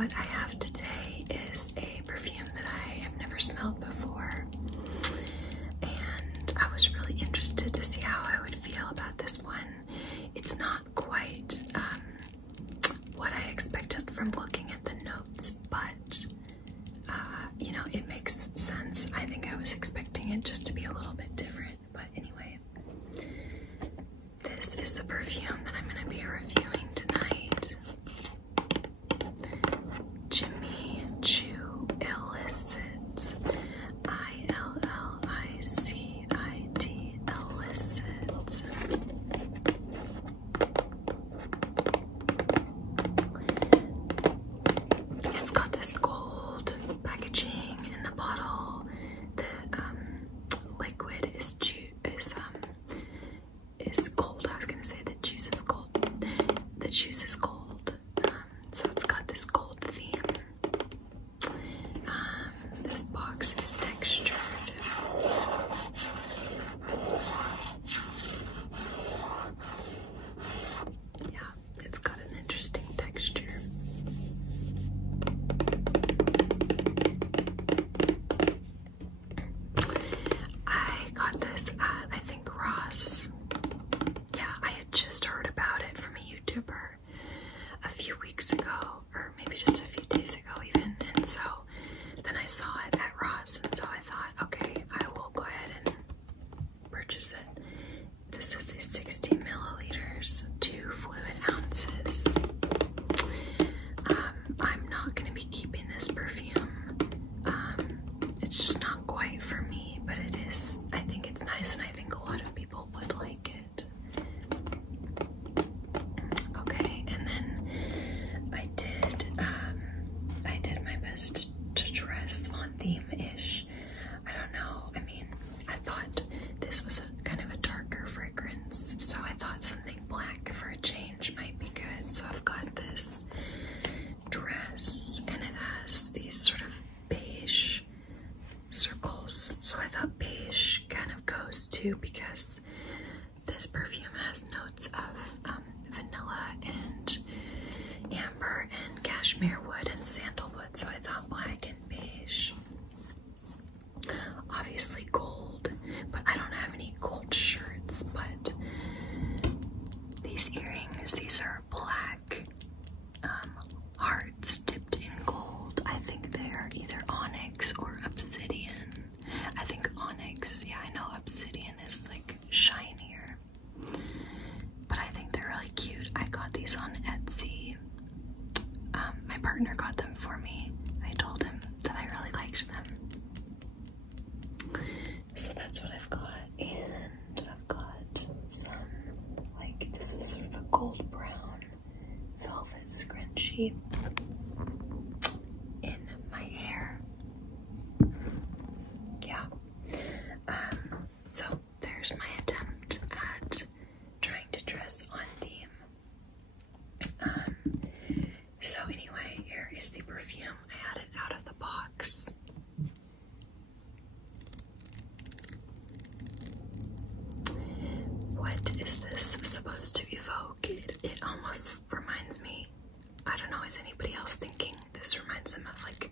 what I have today is a perfume that I have never smelled before, and I was really interested to see how I would feel about this one. It's not quite what I expected from looking at the notes, but you know, it makes sense. I think I was expecting it just to be a little bit different, but anyway, this is the perfume that I'm going to be reviewing tonight. Choo Illicit. I-L-L-I-C-I-T Illicit. It's got this gold packaging in the bottle. The liquid is gold. I was gonna say the juice is gold. The juice is gold. So it's got this gold theme. This box is textured. Yeah, it's got an interesting texture. I got this at, I think, Ross. Yeah, I had just heard about it from a YouTuber a few weeks ago, or maybe just a few days ago even, and so then I saw it at Ross, and so I thought, okay, I will go ahead and purchase it. This is a 60 milliliters, 2 fluid ounces. I'm not going to be keeping this perfume. It's just not quite for me, but it is, I think it's nice, and I think a lot of people would like it. Okay, and then I did my best to dress on theme-ish. I don't know, I mean, I thought this was a kind of a darker fragrance, so I thought something black for a change might be good. So I've got this dress, and it has these sort of beige circles, so I thought beige kind of goes too, because this perfume has notes of vanilla and amber and cashmere wood and sandalwood, so I thought black and beige. Obviously gold, but I don't have any gold shirts. But these earrings, these are black hearts dipped in gold. I think they're either onyx or obsidian. I think onyx, yeah, I know obsidian is like shinier, but I think they're really cute. I got these on Etsy. My partner got them for me. I told him that I really liked them. So that's what I've got, and I've got some, like, this is sort of a gold brown velvet scrunchie in my hair. Yeah. So there's my attempt at trying to dress on theme. So anyway, here is the perfume. I had it out of the box. What is this supposed to evoke? It almost reminds me, I don't know, is anybody else thinking this reminds them of like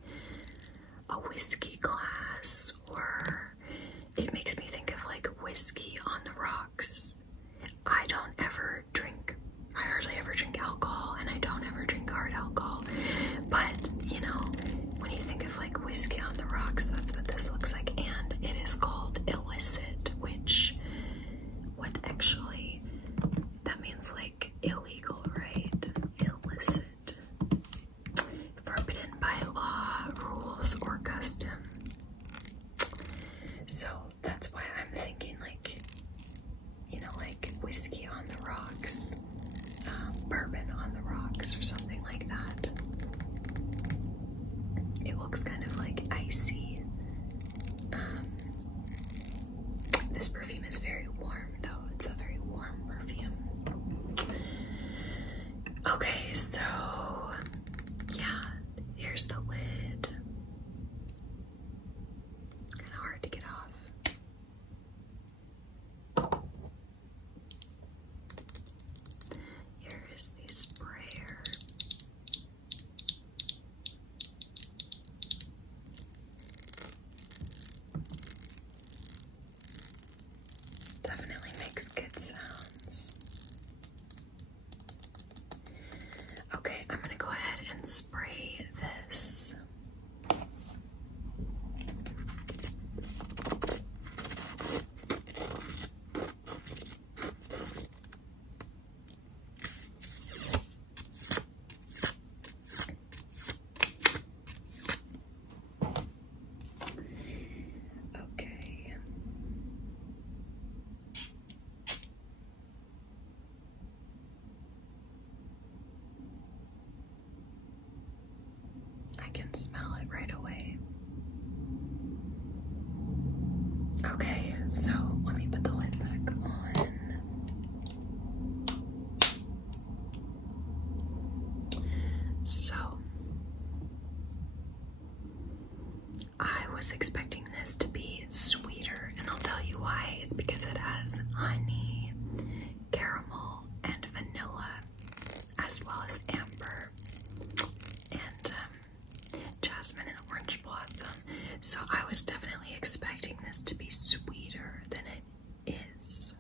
a whiskey glass, or it makes me think of like whiskey on the rocks. I don't ever drink, I hardly ever drink alcohol, and I don't ever drink hard alcohol, but you know, when you think of like whiskey on the rocks, that's what this looks like. And it is called illicit, which, what actually, that means like illegal, right? Illicit. Forbidden by law, rules, or custom. So that's why I'm thinking like, you know, like whiskey on the rocks, bourbon on the rocks, or something like that. It looks kind of like icy. This perfume is very warm though. It's a very warm perfume. Okay, so yeah, here's the lid. Kind of hard to get off. Here is the sprayer. so let me put the lid back on. So I was expecting this to be sweeter, and I'll tell you why. It's because it has honey, caramel, and vanilla, as well as amber, and jasmine and orange blossom. So I was definitely expecting this to be sweeter than it is.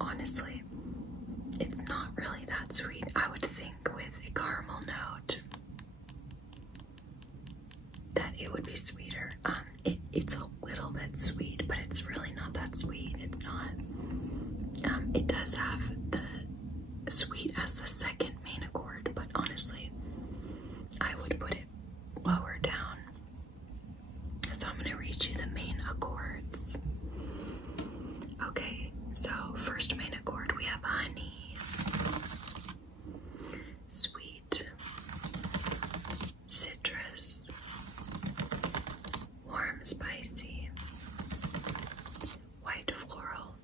Honestly, it's not really that sweet. I would think with a caramel note that it would be sweeter. It's a little bit sweet, but it's really not that sweet. It's not. It does have the sweet as the second main accord, but honestly, I would put it lower down. So I'm going to read you the main accords. Okay, so first main accord, we have honey, sweet, citrus, warm, spicy, white floral,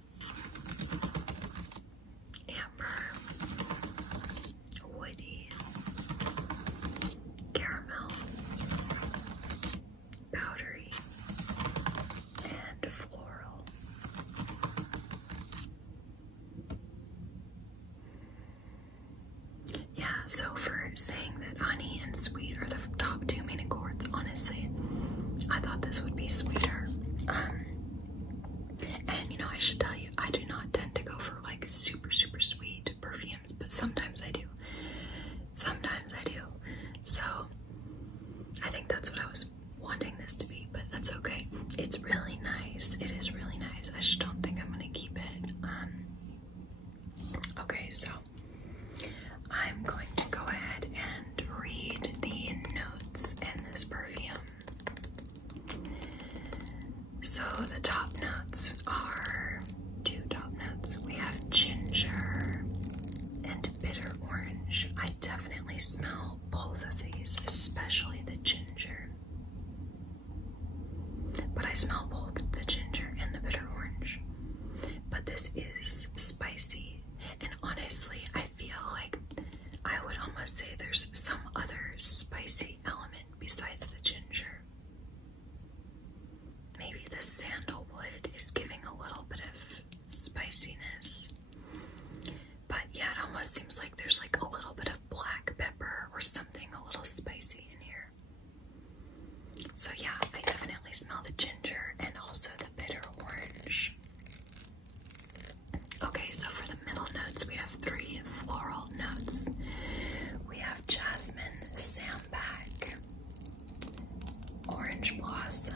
amber, woody, caramel, powdery, and floral. Yeah, so for saying that honey and sweet are the top two main accords, honestly, I thought this would be sweeter. And you know, I should tell you, I do not tend to go for like super sweet perfumes, but sometimes I do. Sometimes I do. So I think that's what I was wanting this to be, but that's okay. It's really nice. It is really nice. I just don't think I'm gonna keep it. Okay, so I'm going to go ahead and read the notes in this perfume. So the top notes are two top notes. We have ginger and bitter orange. I definitely smell both of these, especially the ginger. But I smell both the ginger and the bitter orange. But this is spicy, and honestly, I feel like I would almost say there's some other spicy element besides the ginger. Maybe the sandalwood is giving a little bit of spiciness. But yeah, it almost seems like there's like a little bit of black pepper or something a little spicy in here. So yeah, I definitely smell the ginger and also the bitter orange. Okay, so for the middle notes, we have three floral notes. We have jasmine, sambac, orange blossom,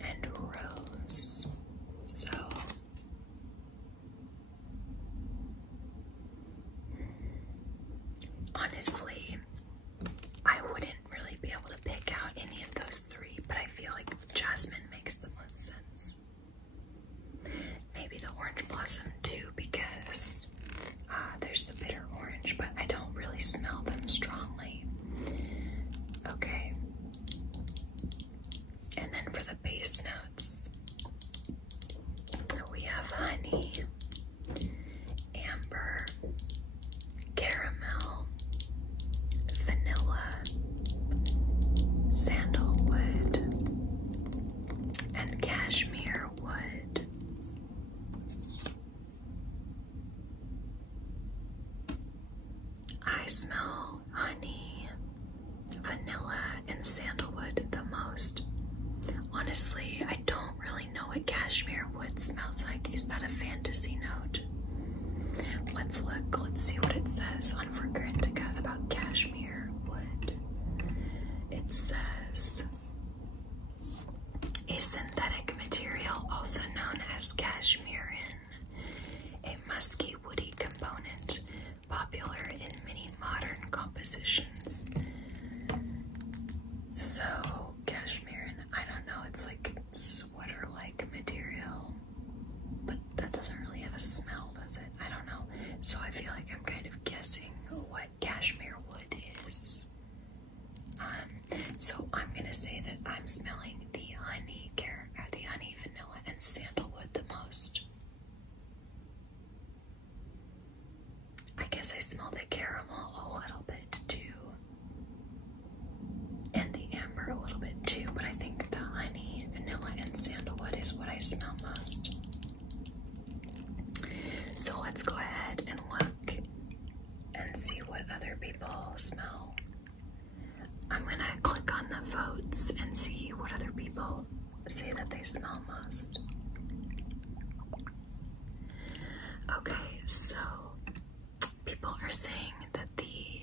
and rose. So honestly, I wouldn't really be able to pick out any of those three, but I feel like jasmine makes the most sense. Maybe the orange blossom too, because there's the bitter orange, but I don't really smell them strongly. Okay. And then for the base notes, we have honey, amber, caramel, vanilla, sandalwood, and cashmere wood. I smell honey, vanilla, and sandalwood the most. Honestly, I don't really know what cashmere wood smells like. Is that a fantasy note? Let's look. Let's see what it says on Fragrantica about cashmere wood. It says, a synthetic material also known as cashmerein, a musky woody component popular in many modern compositions. So cashmere, I don't know, it's like sweater-like material, but that doesn't really have a smell, does it? I don't know. So I feel like I'm kind of guessing what cashmere wood is. So I'm gonna say that I'm smelling the honey vanilla and sandalwood the most. I guess I smell the caramel a little bit too, and the amber a little bit too, but I think the honey, vanilla, and sandalwood is what I smell most. So let's go ahead and look and see what other people smell. I'm gonna click on the votes and see what other people say that they smell most. Okay, so people are saying that the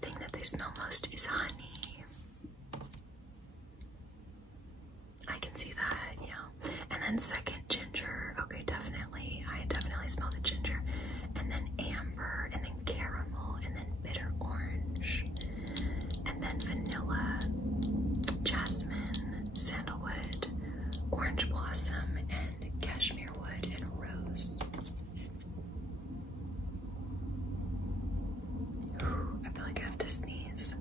thing that they smell most is honey. I can see that, yeah. And then second, ginger. Okay, definitely. I definitely smell the ginger. And then amber, and then caramel, and then bitter orange. And then vanilla, jasmine, sandalwood, orange blossom, and cashmere wood, and rose. Whew, I feel like I have to sneeze.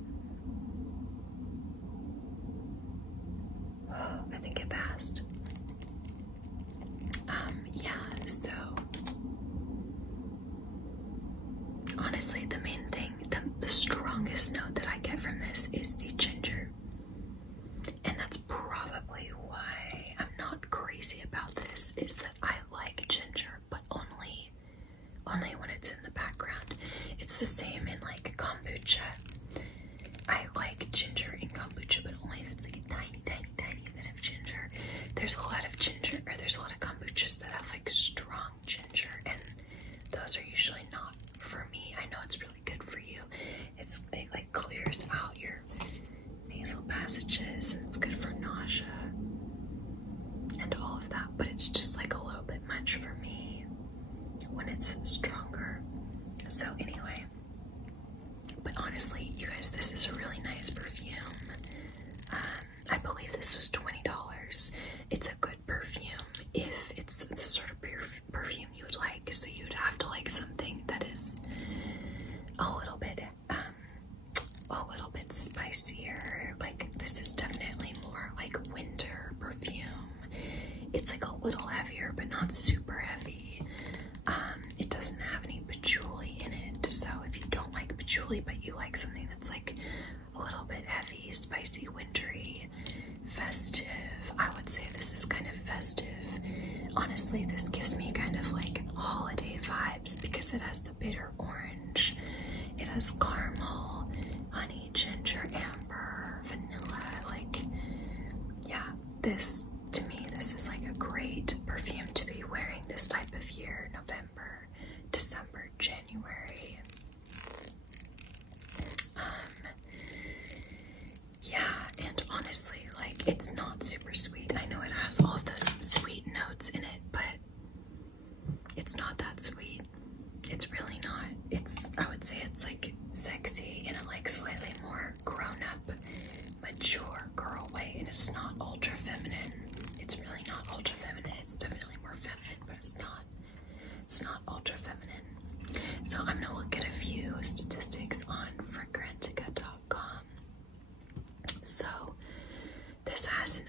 I think it passed. Yeah, so honestly, the main thing, the strongest note that I get from this is the ginger. And that's probably why I'm not crazy about this, is that I like ginger, but only when it's in the background. It's the same in like kombucha. I like ginger in kombucha, but only if it's like a tiny, tiny, tiny bit of ginger. There's a lot of ginger, or there's a lot of kombuchas that have like strong ginger, and those are usually not for me. I know it's really good for you. It like clears out your nasal passages, and it's good for nausea and all of that, but it's just like a little bit much for me when it's stronger. So anyway, but honestly, you guys, this is a really nice perfume. I believe this was $20. It's a good perfume if it's the sort of perfume you would like. So you'd have to like something that is a little bit spicier. Like this is definitely more like winter perfume. It's like a little heavier, but not super heavy. It doesn't have any patchouli in it. So if you don't like patchouli, but you like something that's like a little bit heavy, spicy, wintry, festive, I would say this is kind of festive. Honestly, this gives me kind of like holiday vibes because it has the bitter orange, it has caramel, honey, ginger, amber, vanilla. Like, yeah, this, to me, this is like a great perfume to be wearing this type of year, November, December, January. Yeah, and honestly, like, it's not super sweet. I know it has all of those sweet notes in it, but it's not that sweet. It's really not. I would say it's like sexy in a like slightly more grown-up, mature girl way, and it's not ultra feminine. It's really not ultra feminine. It's definitely more feminine, but it's not ultra feminine. So I'm gonna look at a few statistics on Fragrantica.com. So this has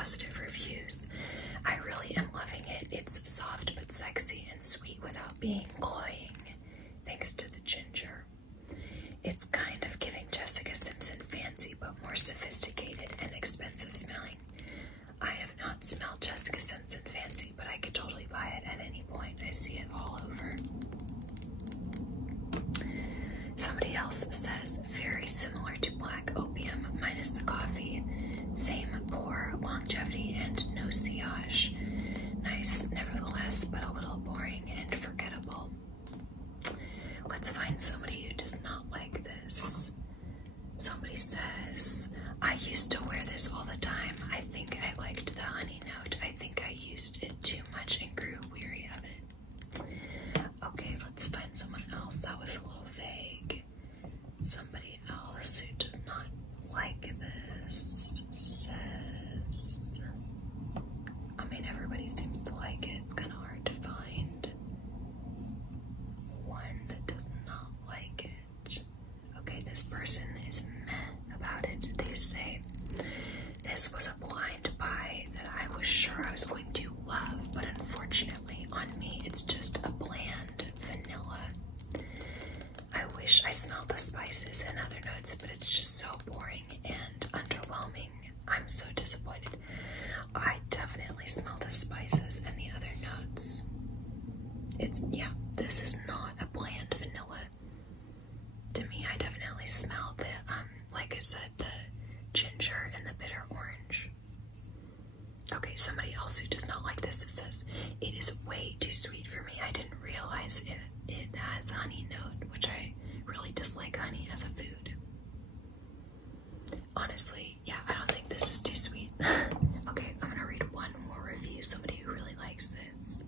positive reviews. I really am loving it. It's soft but sexy and sweet without being cloying, thanks to the ginger. It's kind of giving Jessica Simpson fancy but more sophisticated and expensive smelling. I have not smelled Jessica Simpson fancy, but I could totally buy it at any point. I see it all over. Somebody else says, very similar to Black Opium minus the coffee. Same pour, longevity, and no sillage. Nice, nevertheless, but a little boring and forgettable. Let's find somebody who does not like this. Somebody says, I used to wear this all the time. I think I liked the honey note. I think I used it too much and grew weary of it. Okay, let's find someone else. That was a little vague. Somebody else who does not like this says, I mean, everybody seems to like it. It's kind of hard to find one that does not like it. Okay, this person is meh about it. They say, this was a blind buy that I was sure I was going to love, but unfortunately on me it's just a bland vanilla. I wish I smelled the spices and other notes, but it's just so boring and underwhelming. I'm so disappointed. I definitely smell the spices and the other notes. Yeah, this is not a bland vanilla. To me, I definitely smell the, like I said, the ginger and the bitter orange. Okay, somebody else who does not like this, it says, it is way too sweet for me. I didn't realize if it has honey note, which I really dislike honey as a food. Honestly, yeah, I don't think this is too sweet. Okay, I'm gonna read one more review, somebody who really likes this.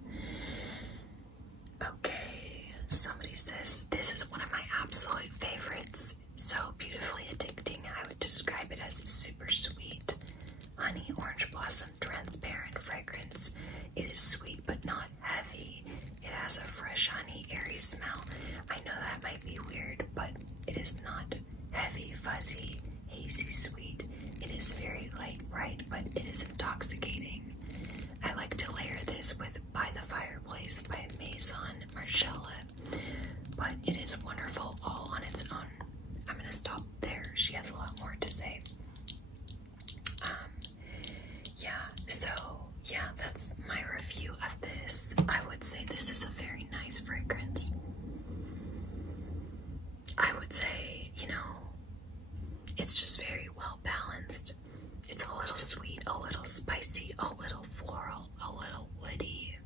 Okay, somebody says, this is one of my absolute favorites. So beautifully addicting. I would describe it as super sweet. Honey, orange blossom, transparent fragrance. It is sweet but not heavy. It has a fresh honey, airy smell. I know that might be weird, but it is not heavy, fuzzy, hazy sweet. It is very light, bright, but it is intoxicating. I like to layer this with By the Fireplace by Maison Margiela, but it is wonderful all on its own. I'm gonna stop there. She has a lot more to say. Yeah, that's my review of this. I would say this is a very nice fragrance. I would say, you know, it's just very well balanced. It's a little sweet, a little spicy, a little floral, a little woody.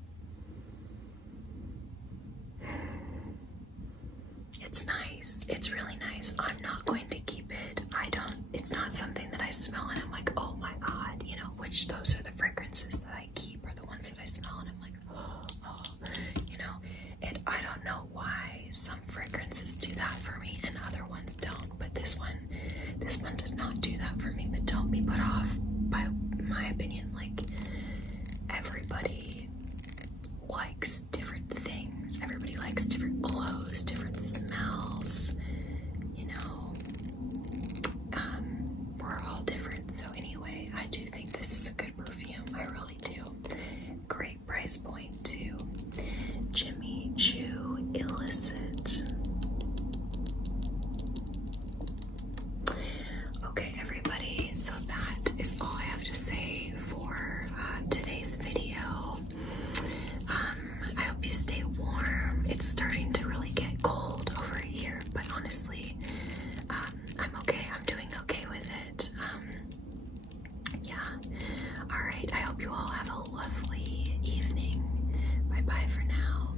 It's nice. It's really nice. I'm not going to keep it. It's not something that I smell and I'm like, oh my god, you know, which those are the fragrances that I keep, are the ones that I smell and I'm like, oh, you know, and I don't know why some fragrances do that for me and other ones don't, but this one does not do that for me. But don't be put off by my opinion. Like, everybody likes different things. Everybody likes different clothes, different smells, you know. We're all different. So anyway, I do think this is a good perfume. I really do. Great price point too. Jimmy Choo Illicit. Okay, everybody, so that is all I have to say for today's video. I hope you stay warm. It's starting to really get cold over here, but honestly, I'm okay. I'm doing okay with it. Yeah. All right. I hope you all have a lovely evening. Bye bye for now.